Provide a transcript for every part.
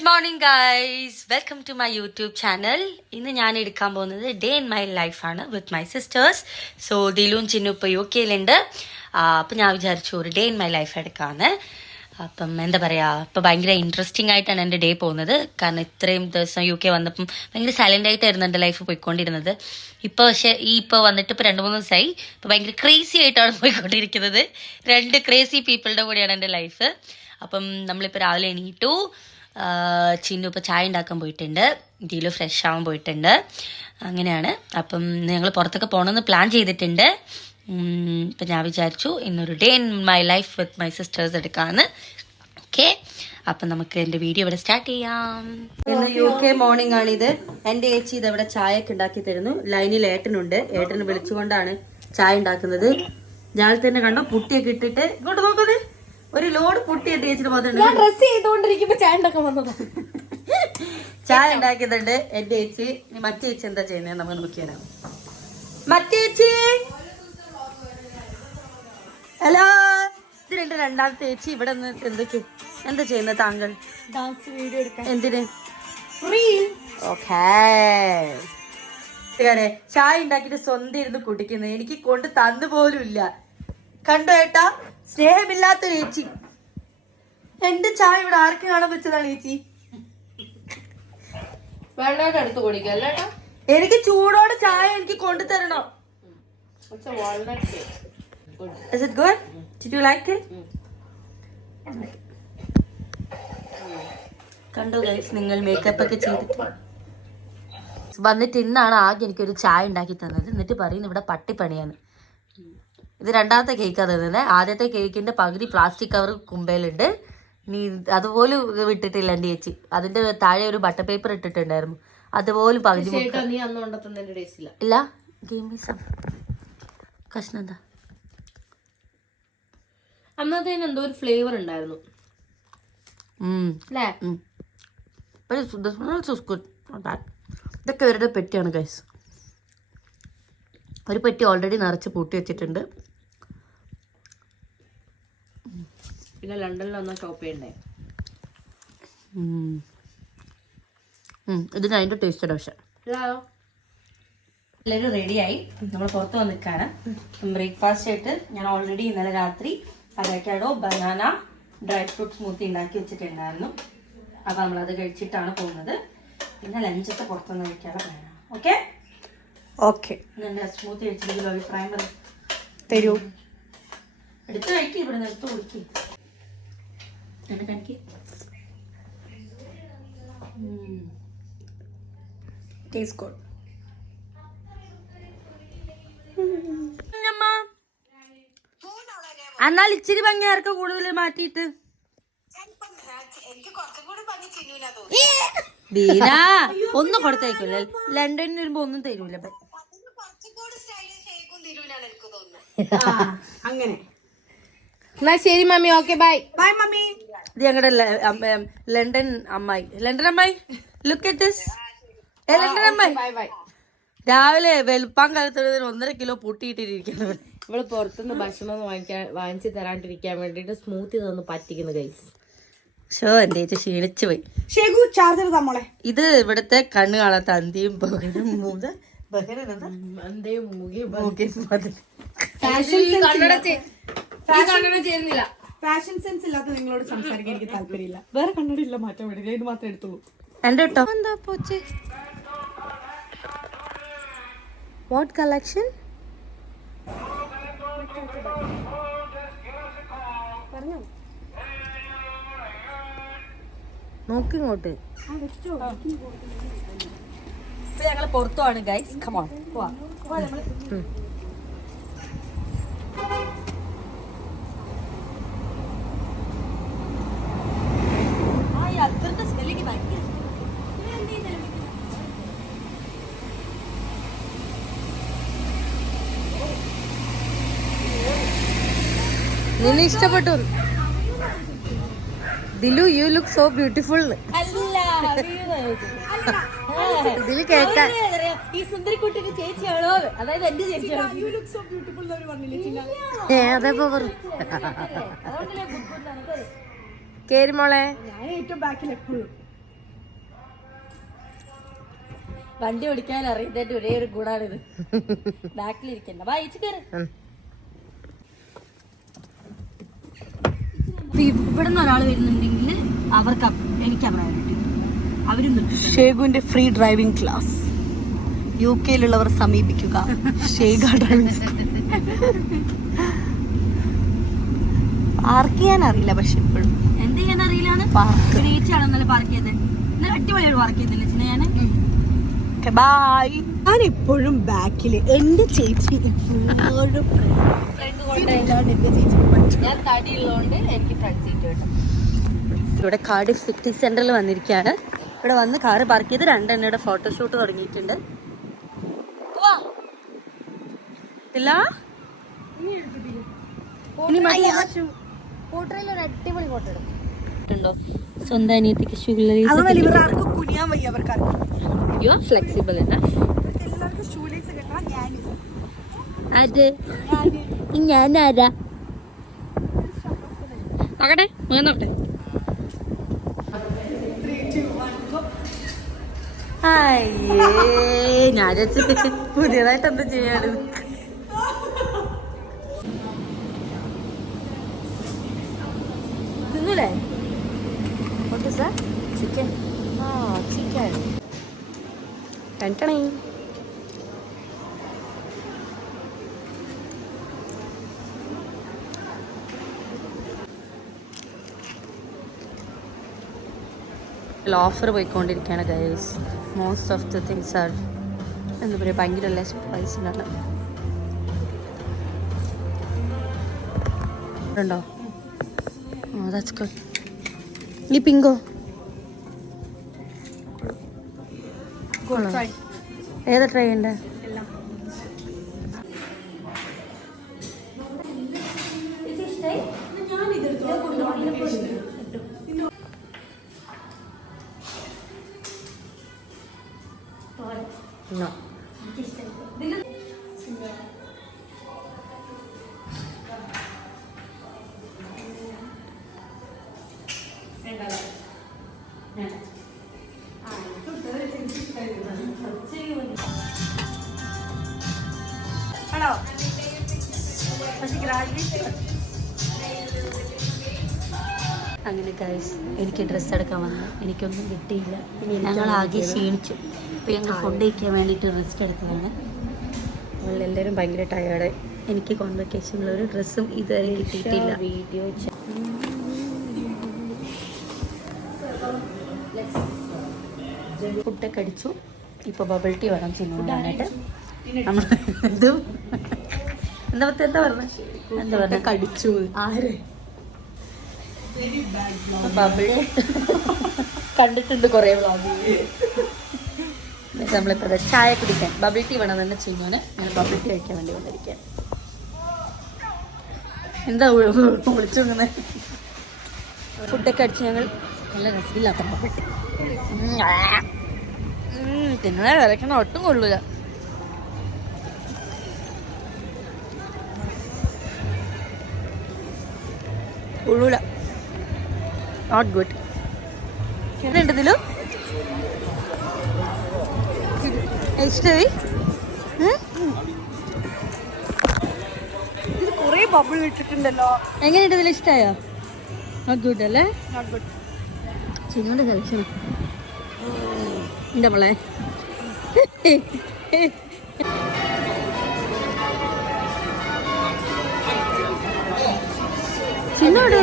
Good morning guys, welcome to my YouTube channel. ഇന്ന് ഞാൻ എടുക്കാൻ പോകുന്നത് ഡേ ഇൻ മൈ ലൈഫാണ് വിത്ത് മൈ സിസ്റ്റേഴ്സ്. സോ ദിലും ചിന്നു ഇപ്പോൾ UK-ലുണ്ട്. അപ്പം ഞാൻ വിചാരിച്ചു ഒരു ഡേ ഇൻ മൈ ലൈഫ് എടുക്കാമെന്ന്. അപ്പം എന്താ പറയുക, ഇപ്പം ഭയങ്കര ഇൻട്രസ്റ്റിംഗ് ആയിട്ടാണ് എൻ്റെ ഡേ പോകുന്നത്. കാരണം ഇത്രയും ദിവസം UK വന്നപ്പം ഭയങ്കര സൈലൻ്റ് ആയിട്ടായിരുന്നു എൻ്റെ ലൈഫ് പോയിക്കൊണ്ടിരുന്നത്. ഇപ്പോൾ പക്ഷേ ഇപ്പോൾ വന്നിട്ട് ഇപ്പോൾ 2-3 ദിവസമായി ഇപ്പോൾ ഭയങ്കര ക്രേസി ആയിട്ടാണ് പോയിക്കൊണ്ടിരിക്കുന്നത്. 2 ക്രേസി പീപ്പിളുടെ കൂടെയാണ് എൻ്റെ ലൈഫ്. അപ്പം നമ്മളിപ്പോൾ രാവിലെ എണീറ്റു. ചിന്നു ഇപ്പോൾ ചായ ഉണ്ടാക്കാൻ പോയിട്ടുണ്ട്, ഇതിലും ഫ്രഷ് ആവാൻ പോയിട്ടുണ്ട്. അങ്ങനെയാണ്. അപ്പം ഞങ്ങൾ പുറത്തൊക്കെ പോകണമെന്ന് പ്ലാൻ ചെയ്തിട്ടുണ്ട്. ഇപ്പം ഞാൻ വിചാരിച്ചു ഇന്നൊരു day in my life with my sisters എടുക്കാമെന്ന്. ഓക്കെ, അപ്പം നമുക്ക് എൻ്റെ വീഡിയോ ഇവിടെ സ്റ്റാർട്ട് ചെയ്യാം. ഇന്ന് UK മോർണിംഗ് ആണിത്. എൻ്റെ ചേച്ചി ഇതവിടെ ചായ ഒക്കെ ഉണ്ടാക്കി തരുന്നു. ലൈനിൽ ഏട്ടനുണ്ട്, ഏട്ടന് വിളിച്ചുകൊണ്ടാണ് ചായ ഉണ്ടാക്കുന്നത്. ഞാൻ തന്നെ കണ്ടോ പുട്ടിയൊക്കെ ഇട്ടിട്ട് ഇങ്ങോട്ട് നോക്കുന്നത് ഒരു ലോഡ് പുട്ടി എന്റെ ചേച്ചിട്ട് പോകുന്നുണ്ട്. ഡ്രസ് ചെയ്തോണ്ടിരിക്കുമ്പോ ചായ ഉണ്ടാക്കാൻ വന്നതാ. ചായ ഉണ്ടാക്കിയതുണ്ട് എന്റെ ചേച്ചി. മറ്റേ ചേച്ചി എന്താ ചെയ്യുന്നത് നമുക്ക് നോക്കിയാലോ. മറ്റേ ചേച്ചി ഹലോ, ഇത് രണ്ടാമത്തെ ചേച്ചി. ഇവിടെ എന്താ ചെയ്യുന്നത് താങ്കൾ? ഡാൻസ് വീഡിയോ എടുക്കാൻ. എന്തിന്? ഓക്കേ. ചായ ഉണ്ടാക്കിട്ട് സ്വന്തം ഇരുന്ന് കുടിക്കുന്നത് എനിക്ക് കൊണ്ട് തന്നു പോലും ഇല്ല. കണ്ടോ ഏട്ടാ, സ്നേഹമില്ലാത്ത ചേച്ചി. എന്റെ ചായ ഇവിടെ ആർക്ക് കാണാൻ വെച്ചതാണ് ചേച്ചി? എടുത്ത് കുടിക്കല്ലേ? എനിക്ക് ചൂടോടെ ചായ എനിക്ക് കൊണ്ടുതരണം. Is it good? Did you like it? കണ്ടോ ഗൈസ്, നിങ്ങൾ മേക്കപ്പ് ഒക്കെ ചെയ്തിട്ട് വന്നിട്ട് ഇന്നാണ് ആകെ എനിക്കൊരു ചായ ഉണ്ടാക്കി തന്നത്. എന്നിട്ട് പറയുന്നു ഇവിടെ പട്ടിപ്പണിയാണ്. ഇത് രണ്ടാമത്തെ കേക്കാണ് തന്നത്. ആദ്യത്തെ കേക്കിന്റെ പകുതി പ്ലാസ്റ്റിക് കവർ കുമ്പയിലുണ്ട്. നീ അതുപോലും വിട്ടിട്ടില്ല എൻ്റെ ചേച്ചി. അതിന്റെ താഴെ ഒരു ബട്ടർ പേപ്പർ ഇട്ടിട്ടുണ്ടായിരുന്നു, അതുപോലും പകുതി ഇല്ല. കഷ്ണം എന്താ അന്നത്തേന് എന്തോ ഒരു ഫ്ലേവർ ഉണ്ടായിരുന്നു. ഇതൊക്കെ ഇവരുടെ പെട്ടിയാണ് ഗൈസ്. ഒരു പെട്ടി ഓൾറെഡി നിറച്ച് പൂട്ടി വെച്ചിട്ടുണ്ട്. പിന്നെ ലണ്ടനിൽ വന്ന ഷോപ്പ് ചെയ്യണ്ടേ. ഇതിന് അതിൻ്റെ ടേസ്റ്റ് പക്ഷെ എല്ലാവരും റെഡിയായി. നമ്മൾ പുറത്ത് വന്ന് നിൽക്കാണ്. ബ്രേക്ക്ഫാസ്റ്റ് ആയിട്ട് ഞാൻ ഓൾറെഡി ഇന്നലെ രാത്രി avocado banana dry fruit smoothie ഉണ്ടാക്കി വെച്ചിട്ടുണ്ടായിരുന്നു. അപ്പം നമ്മളത് കഴിച്ചിട്ടാണ് പോകുന്നത്. പിന്നെ ലഞ്ചൊക്കെ പുറത്തുനിന്ന് കഴിക്കാതെ പ്ലാനാണ്. Okay okay. എൻ്റെ സ്മൂത്തി കഴിച്ചിട്ടുള്ള അഭിപ്രായം തരൂ. എടുത്ത് കഴിക്കും, ഇവിടെ നിർത്ത് കുടിക്കും. Taste good. എന്നാൽ ഇച്ചിരി ഭംഗിയാർക്ക കൂടുതൽ മാറ്റിയിട്ട് ബീന ഒന്നും കൊടുത്തേക്കില്ല. ലണ്ടനിൽ വരുമ്പോ ഒന്നും തരൂല. അങ്ങനെ എന്നാ ശരി mummy. Okay bye. Bye mummy. ഇത് ഞങ്ങളുടെ ലണ്ടൻ അമ്മായി. ലണ്ടൻ അമ്മായി, ലുക്ക് അറ്റ് ദിസ്. ലണ്ടൻ അമ്മായി രാവിലെ വെളുപ്പാൻ കാലത്ത് 1.5 കിലോ പൊട്ടിയിട്ടിരിക്കുന്നത്. ഇവള് പുറത്തുനിന്ന് ഭക്ഷണം വാങ്ങിച്ചു തരാണ്ടിരിക്കാൻ വേണ്ടിട്ട് സ്മൂത്തി തന്നു പറ്റിക്കുന്നു ഗൈസ്. എന്റെ ചേച്ചി ക്ഷീണിച്ചു പോയി. ഇത് ഇവിടുത്തെ കണ്ണ് കാണാത്ത അന്തിയും ഫാഷൻ സെൻസ് ഇല്ലാത്ത നിങ്ങളോട് സംസാരിക്കാൻ എനിക്ക് താല്പര്യമില്ല. വേറെ കണ്ണടയില്ല, മാറ്റാൻ വേണ്ടി ഇത് മാത്രമേ എടുത്തുള്ളൂ. എന്റെ കേട്ടോ. എന്താ പോച്ചെ? What collection? നോക്കിങ്ങോട്ട്. ഇപ്പൊ ഞങ്ങള് പുറത്തുമാണ് ഗൈസ്. കമോൺ പോവാ. നിന്നെ ഇഷ്ടപ്പെട്ടു Dilu? You look so beautiful. ഇതില് കേൾക്കാൻ ഈ സുന്ദരിക്കുട്ടിന്റെ ചേച്ചിയാണോ? അതായത് എന്റെ ചേച്ചിയാണോ? അതേപ്പോ പറഞ്ഞു. കേറി മോളെ. ഞാൻ ഏറ്റവും ബാക്കിൽ എപ്പോഴും വണ്ടി ഓടിക്കാൻ അറിയുന്നതിന്റെ ഒരേ ഒരു ഗുണാണിത്. ബാക്കിലിരിക്കണ്ട. വാ ഇച്ചു കയറി. ഇവിടെ നിന്ന് ഒരാൾ വരുന്നുണ്ടെങ്കിൽ അവർക്ക് എനിക്ക് പ്രയോറിറ്റി. അവരും ഷേഗുവിന്റെ ഫ്രീ ഡ്രൈവിംഗ് ക്ലാസ് UK-ലുള്ളവർ സമീപിക്കുക. ഷേഗ ഡ്രൈവിംഗ്. പാർക്ക് ചെയ്യാൻ അറിയില്ല, പക്ഷെ ഇപ്പോഴും എന്ത് ചെയ്യാൻ അറിയില്ലാണ്. ബീച്ചാണ് ഇന്നലെ പാർക്ക് ചെയ്തത്. ഇന്നലെ അടിപൊളിയായിട്ട് പാർക്ക് ചെയ്തില്ല ചിന്ന ഞാൻ. ബൈ. ഞാൻ എപ്പോഴും ബാക്കില്. എന്റെ ചേച്ചി എപ്പോഴും ഞാൻ തടിയുള്ളതുകൊണ്ട് എനിക്ക് ഫ്രണ്ട് സീറ്റ് കിട്ടും. ഇവിടെ കാർഡിഫ് സിറ്റി സെന്ററിൽ വന്നിരിക്കുകയാണ്. ഇവിടെ വന്ന് കാറ് പാർക്ക് ചെയ്ത് രണ്ടെണ്ണയുടെ ഫോട്ടോഷൂട്ട് തുടങ്ങിയിട്ടുണ്ട്. സ്വന്തം അനിയത്തിക്ക് ഫ്ലെക്സിബിൾ ഞാനാരാ നോക്കട്ടെ നോക്കട്ടെ. ഞാൻ പുതിയതായിട്ട് എന്താ ചെയ്യാണ്. തിന്നൂലേ? ചിക്കൻ. ചിക്കൻ കണ്ടണേ. ഓഫർ പോയിക്കൊണ്ടിരിക്കുകയാണ് guys. Most of the things are എന്താ പറയുക ഭയങ്കര ലെസ് പ്രൈസിലാണ്. ഉണ്ടോ? That's good. ഈ പിങ്കോ ഏതാ ട്രൈ ചെയ്യണ്ടേ? No. ഹലോ. അങ്ങനെ ഗൈസ് എനിക്ക് ഡ്രസ്സ് എടുക്കാൻ വന്നു. എനിക്കൊന്നും കിട്ടിയില്ല. ഞങ്ങൾ ആകെ ക്ഷീണിച്ചു. അപ്പോൾ ഞങ്ങൾ ഫുഡ് കഴിക്കാൻ വേണ്ടിയിട്ട് റെസ്റ്റ് എടുത്തതാണ്. നമ്മളെല്ലാവരും ഭയങ്കര ടയേർഡായി. എനിക്ക് കോൺവെക്കേഷനിൽ ഒരു ഡ്രസ്സും ഇതുവരെ കിട്ടിയിട്ടില്ല. വീഡിയോ ഫുഡൊക്കെ അടിച്ചു. ഇപ്പോൾ ബബിൾ ടീ വേണം ചിന്നുവാനായിട്ട്. നമ്മൾ എന്തും എന്താ പറഞ്ഞ കടിച്ചു. ആര് ബബിൾ കണ്ടിട്ടുണ്ട് കുറേ വ്ളോഗ്. നമ്മളിപ്പോൾ ചായ കുടിക്കാൻ ബബിൾ ടീ വേണം തന്നെ ചെയ്യുവാന്. ഞാൻ ബബിൾ ടീ കഴിക്കാൻ വേണ്ടി വന്നിരിക്കാൻ. എന്താ വിളിച്ചു നോക്കുന്നത്? ഫുഡൊക്കെ അടിച്ച് ഞങ്ങൾ നല്ല രസമില്ലാത്ത ബബിൾ ടീ തിന്നണ വിലക്കണ ഒട്ടും കൊള്ളൂല. കൊള്ളൂല. Not good. എന്തുണ്ടതിലും ഇഷ്ടമായി. ഇത് കുറേ ബബിൾ ഇട്ടിട്ടുണ്ടല്ലോ. എങ്ങനെയുണ്ട്? ഇതിൽ ഇഷ്ടമായോ? നോട്ട് ഗുഡ് അല്ലേ? ചിന്നോട് സെലക്ഷൻ എന്താ മോളെ? ചിന്നോട്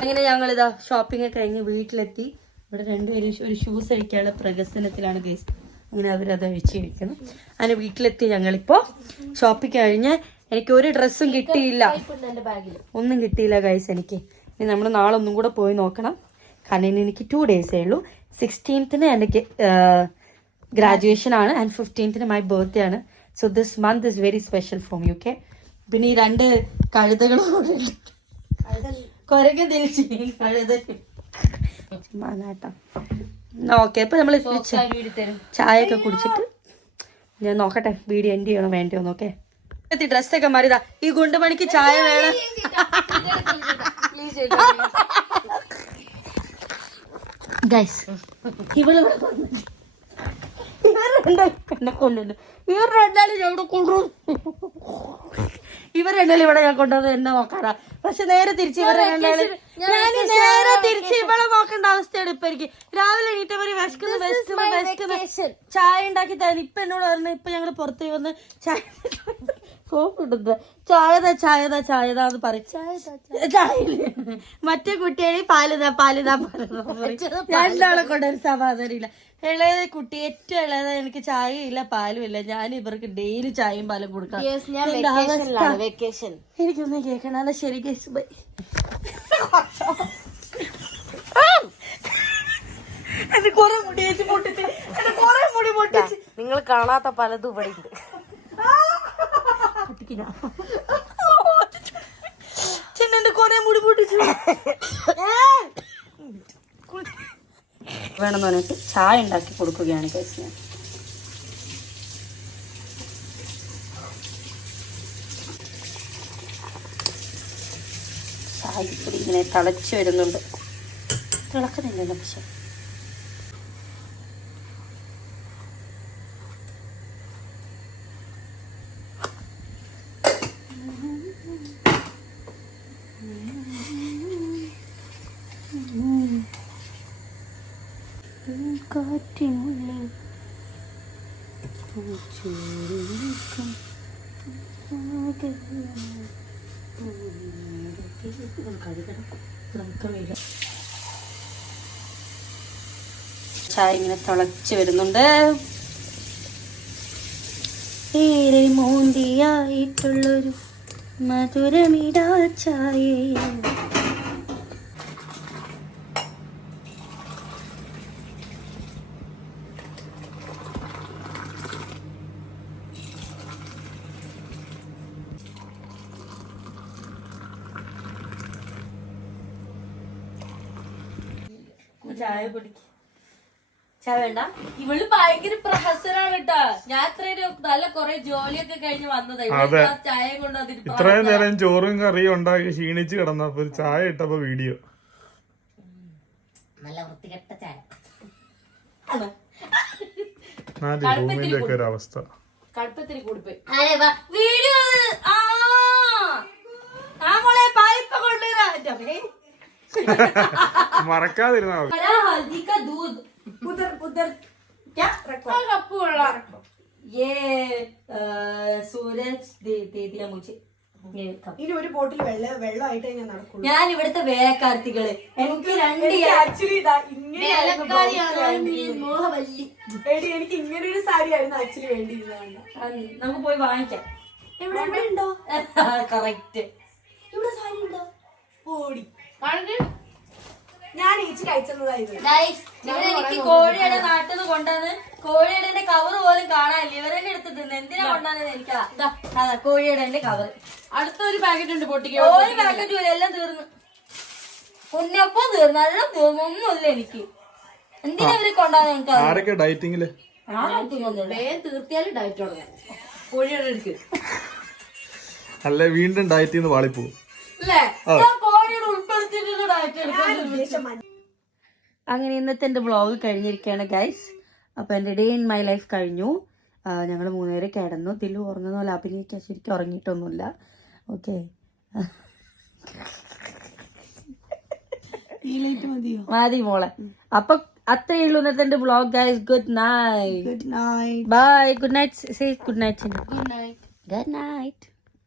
അങ്ങനെ ഞങ്ങളിതാ ഷോപ്പിംഗ് ഒക്കെ കഴിഞ്ഞ് വീട്ടിലെത്തി. ഇവിടെ രണ്ടുപേരും ഒരു ഷൂസ് അഴിക്കാനുള്ള പ്രകസനത്തിലാണ് ഗൈസ്. അങ്ങനെ അവരത് അഴിച്ച് കഴിക്കണം. അങ്ങനെ വീട്ടിലെത്തി ഞങ്ങളിപ്പോൾ ഷോപ്പിംഗ് കഴിഞ്ഞ് എനിക്ക് ഒരു ഡ്രസ്സും കിട്ടിയില്ല, ഒന്നും കിട്ടിയില്ല ഗൈസ് എനിക്ക്. ഇനി നമ്മൾ നാളെ ഒന്നും കൂടെ പോയി നോക്കണം. കാരണം ഇനി എനിക്ക് 2 ഡേയ്സേ ഉള്ളൂ. 16th എനിക്ക് ഗ്രാജുവേഷൻ ആണ് ആൻഡ് 15th മൈ ബർത്ത്ഡേ ആണ്. So this month is very special for me. Okay. പിന്നെ ഈ 2 കഴുതകളും കൊരങ്ങ തിരിച്ച് കഴുത ഓക്കെ. അപ്പൊ നമ്മള് ചായ ഒക്കെ കുടിച്ചിട്ട് ഞാൻ നോക്കട്ടെ വീഡിയോ എൻഡ് ചെയ്യണോ വേണ്ടിയോ നോക്കെ. ഡ്രസ്സൊക്കെ മാറിയതാ. ഈ ഗുണ്ടുമണിക്ക് ചായ വേണം. ഗൈസ് ഇവള് എന്നെ കൊണ്ടുവന്നു. ഇവർ രണ്ടാളും ഇവിടെ കൊണ്ടുവന്നു. ഇവർ രണ്ടാളും ഇവിടെ ഞാൻ കൊണ്ടുവന്നത് എന്നെ നോക്കാനാ. പക്ഷെ നേരെ തിരിച്ച് ഇവരെ രണ്ടാളും ഞാൻ നേരെ തിരിച്ച് ഇവളെ നോക്കേണ്ട അവസ്ഥയാണ് ഇപ്പൊ എനിക്ക്. രാവിലെ എണീറ്റവര് വിശക്കുന്നു ചായ ഉണ്ടാക്കി തരുന്നു. ഇപ്പൊ എന്നോട് പറഞ്ഞു ഇപ്പൊ ഞങ്ങള് പുറത്ത് വന്ന് ചായ സോപ്പ് ഇടുന്നത് ചായതാന്ന് പറയും. ചായയില് മറ്റേ കുട്ടിയെ പാലിതാ രണ്ടാളെ കൊണ്ടൊരു സമാധാനം ഇല്ല. ഇളയ കുട്ടി ഏറ്റവും ഇളയത് എനിക്ക് ചായയും ഇല്ല പാലും ഇല്ല. ഞാൻ ഇവർക്ക് ഡെയിലി ചായയും പാലും കൊടുക്കാം. എനിക്കൊന്നും കേൾക്കണം. അല്ല ശരി കേസ് ബൈ. കൊറേ മുടി വെച്ച് പൊട്ടിച്ച് കൊറേ മുടി പൊട്ടിച്ച് നിങ്ങൾ കാണാത്ത പലതും ഇവിടെ ഉണ്ട്. ചെന്നെ കൊറേ മുടി പൊട്ടിച്ചു വേണമെന്ന് പറഞ്ഞിട്ട് ചായ ഉണ്ടാക്കി കൊടുക്കുകയാണ് കേസ്. ഞാൻ ചായപ്പൊടി ഇങ്ങനെ തിളച്ച് വരുന്നുണ്ട്. തിളക്കുന്നില്ലല്ലോ പക്ഷെ. കാറ്റിനുള്ളിൽ ചായ ഇങ്ങനെ തിളച്ച് വരുന്നുണ്ട്. ഏറെ മോന്തിയായിട്ടുള്ളൊരു മധുരമിടാ ചായ. ചായ കുടിക്കും. ചായ വേണ്ട. ഇവള് ഭയങ്കര പ്രഹസനാണ് കേട്ടാ. ഞാൻ ഇത്രയും നല്ല കൊറേ ജോലിയൊക്കെ കഴിഞ്ഞ് വന്നതാ. ചായ കൊണ്ട് അതിന് ഇത്രയും നേരം ചോറും കറിയും ഉണ്ടാക്കി ക്ഷീണിച്ച് കിടന്നപ്പോ ഒരു ചായ ഇട്ടപ്പോ വീഡിയോ. നല്ല വൃത്തികെട്ട ചായ. റൂമിന്റെ ഒക്കെ ഒരു അവസ്ഥ. കടുപ്പത്തിരി കൂടിപ്പോയി. വീഡിയോ മറക്കാതിരുന്നാ മതി. हल्दी का दूध उधर क्या रखवा കപ്പ് കൊള്ളാം. ये सूरज दे दिया मुझे. ഇനി ഒരു ബോട്ടിൽ വെള്ളമായിട്ടേ ഞാൻ നടക്കുള്ളൂ. ഞാൻ ഇവിടുത്തെ വേലക്കാർത്തികള്. എനിക്ക് രണ്ട് ആക്ച്വലി എനിക്ക് ഇങ്ങനെ ഒരു സാരി ആയിരുന്നു ആക്ച്വലി വേണ്ടിയിരുന്നതാണ്. നമുക്ക് പോയി വാങ്ങിക്കാം. എവിടെ ഉണ്ടോ കറക്റ്റ്. ഇവിടെ സാരി ഉണ്ടോ? ഓടി ഞാൻ ഈച്ച് കഴിച്ചതായിരുന്നു. എനിക്ക് കോഴിയുടെ നാട്ടിൽ നിന്ന് കൊണ്ടുവന്ന് കോഴിയുടെ കവർ പോലും കാണാനില്ല. ഇവരെന്നെ എടുത്ത് തിന്ന് എന്തിനാ കൊണ്ടുവന്നത് എനിക്ക്. അതാ കോഴിയുടെ കവർ. അടുത്തൊരു പാക്കറ്റ് ഉണ്ട് പൊട്ടിക്കാൻ. ഒരു പാക്കറ്റ് പോലും എല്ലാം തീർന്നു. ഉന്നപ്പം തീർന്നു, എല്ലാം തീർന്നു. ഒന്നുമില്ല എനിക്ക്. എന്തിനാ ഇവര് കൊണ്ടുവന്നത് എനിക്ക്. ആരൊക്കെ ഡയറ്റിങ്ങില് തീർത്തിയാലും ഡയറ്റ് തുടങ്ങാൻ കോഴിയുടെ എടുക്ക്. അല്ലെ വീണ്ടും ഡയറ്റിന്ന് വാളിപ്പോവും. കോഴിയുടെ ഉൾപ്പെടുത്തിയിട്ടുള്ള ഡയറ്റ് എടുക്കാൻ. അങ്ങനെ ഇന്നത്തെ എന്റെ വ്ളോഗ് കഴിഞ്ഞിരിക്കുകയാണ് ഗൈസ്. അപ്പൊ എന്റെ ഡേ ഇൻ മൈ ലൈഫ് കഴിഞ്ഞു. ഞങ്ങൾ 3 പേര് കിടന്നു. തില്ലു ഉറങ്ങുന്ന പോലെ അഭിനയിക്കാൻ ശരിക്കും ഉറങ്ങിയിട്ടൊന്നുമില്ല. ഓക്കെ മതി മോളെ. അപ്പൊ അത്രയേ ഉള്ളൂ ഇന്നത്തെ എന്റെ vlog guys. Good night. Good night. Bye. Good night. Say good night. Good night. Good night.